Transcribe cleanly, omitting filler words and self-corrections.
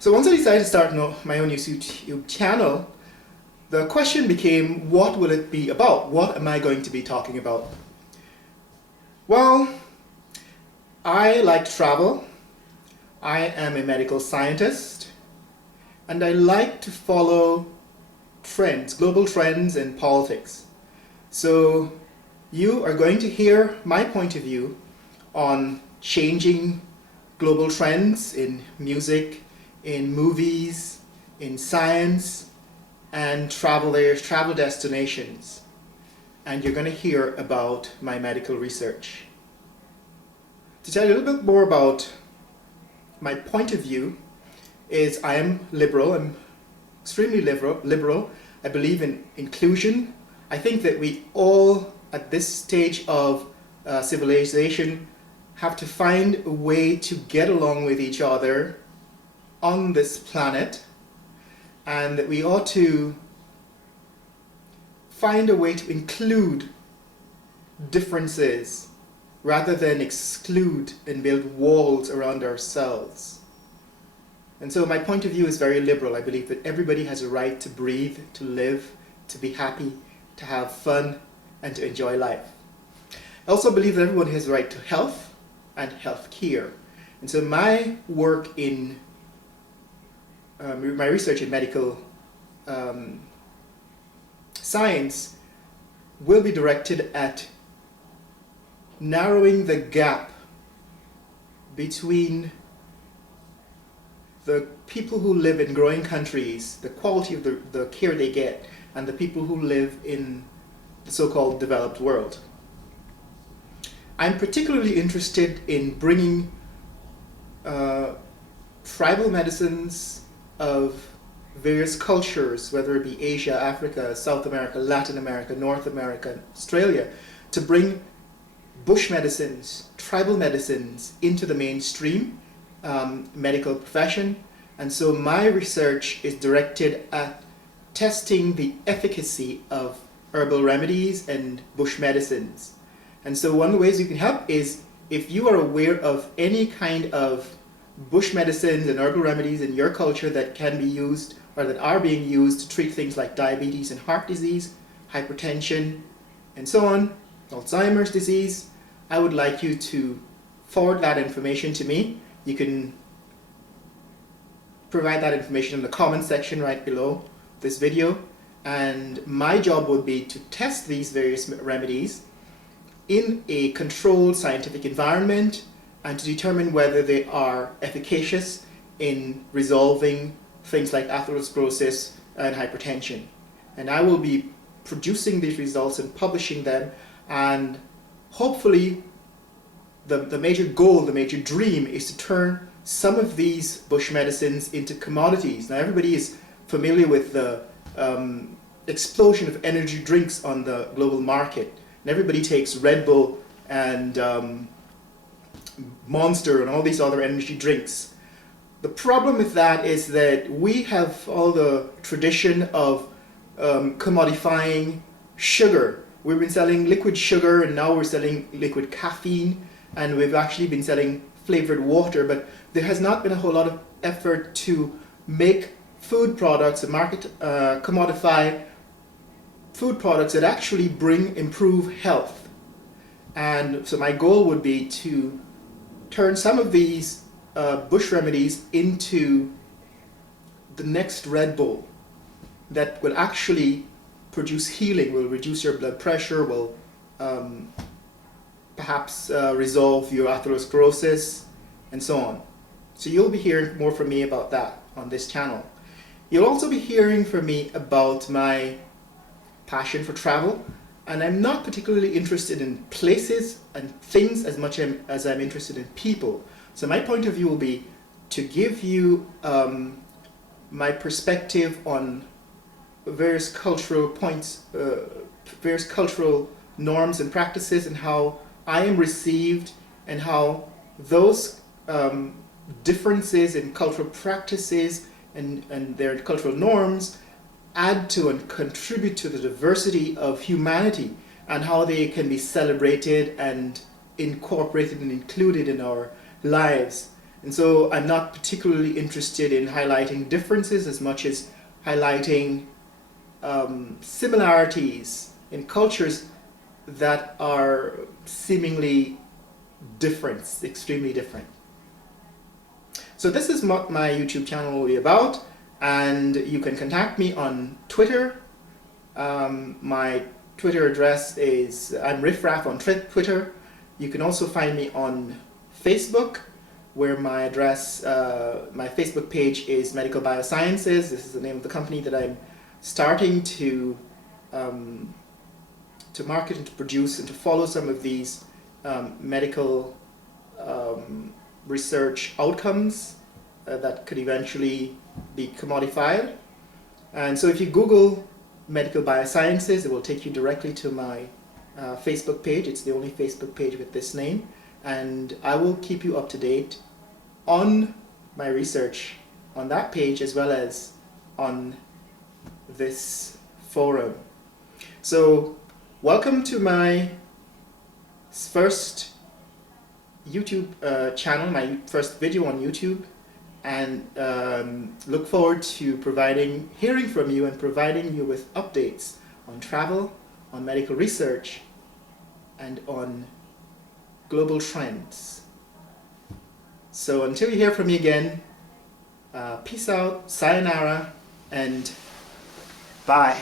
So once I decided to start my own YouTube channel, the question became, what will it be about? What am I going to be talking about? Well, I like to travel. I am a medical scientist, and I like to follow trends, global trends in politics. So you are going to hear my point of view on changing global trends in music, in movies, in science, and travel destinations. And you're going to hear about my medical research. To tell you a little bit more about my point of view is I am liberal. I'm extremely liberal. I believe in inclusion. I think that we all, at this stage of civilization, have to find a way to get along with each other on this planet, and that we ought to find a way to include differences rather than exclude and build walls around ourselves. And so my point of view is very liberal. I believe that everybody has a right to breathe, to live, to be happy, to have fun, and to enjoy life. I also believe that everyone has a right to health and health care. And so my work in my research in medical science will be directed at narrowing the gap between the people who live in growing countries, the quality of the care they get, and the people who live in the so-called developed world. I'm particularly interested in bringing tribal medicines of various cultures, whether it be Asia, Africa, South America, Latin America, North America, Australia, to bring bush medicines, tribal medicines into the mainstream medical profession. And so my research is directed at testing the efficacy of herbal remedies and bush medicines. And so one of the ways you can help is if you are aware of any kind of bush medicines and herbal remedies in your culture that can be used or that are being used to treat things like diabetes and heart disease, hypertension, and so on, Alzheimer's disease, I would like you to forward that information to me. You can provide that information in the comment section right below this video, and my job would be to test these various remedies in a controlled scientific environment and to determine whether they are efficacious in resolving things like atherosclerosis and hypertension. And I will be producing these results and publishing them, and hopefully the major goal, the major dream is to turn some of these bush medicines into commodities. Now everybody is familiar with the explosion of energy drinks on the global market. And everybody takes Red Bull and Monster and all these other energy drinks. The problem with that is that we have all the tradition of commodifying sugar. We've been selling liquid sugar, and now we're selling liquid caffeine, and we've actually been selling flavored water, but there has not been a whole lot of effort to make food products and commodify food products that actually improve health. And so my goal would be to turn some of these bush remedies into the next Red Bull that will actually produce healing, will reduce your blood pressure, will perhaps resolve your atherosclerosis, and so on. So you'll be hearing more from me about that on this channel. You'll also be hearing from me about my passion for travel, and I'm not particularly interested in places and things as much as I'm interested in people. So my point of view will be to give you my perspective on various cultural points, various cultural norms and practices, and how I am received, and how those differences in cultural practices and their cultural norms add to and contribute to the diversity of humanity, and how they can be celebrated and incorporated and included in our lives. And so I'm not particularly interested in highlighting differences as much as highlighting similarities in cultures that are seemingly different, extremely different. So this is what my YouTube channel will be about, and you can contact me on Twitter. My Twitter address is I'm Riffraff on Twitter. You can also find me on Facebook, where my address, my Facebook page is Medical Biosciences. This is the name of the company that I'm starting to market and to produce and to follow some of these medical research outcomes that could eventually be commodified. And so if you Google Medical Biosciences, it will take you directly to my Facebook page. It's the only Facebook page with this name, and I will keep you up to date on my research on that page as well as on this forum. So welcome to my first YouTube channel, my first video on YouTube, and look forward to hearing from you and providing you with updates on travel, on medical research, and on global trends. So until you hear from me again, peace out, sayonara, and bye.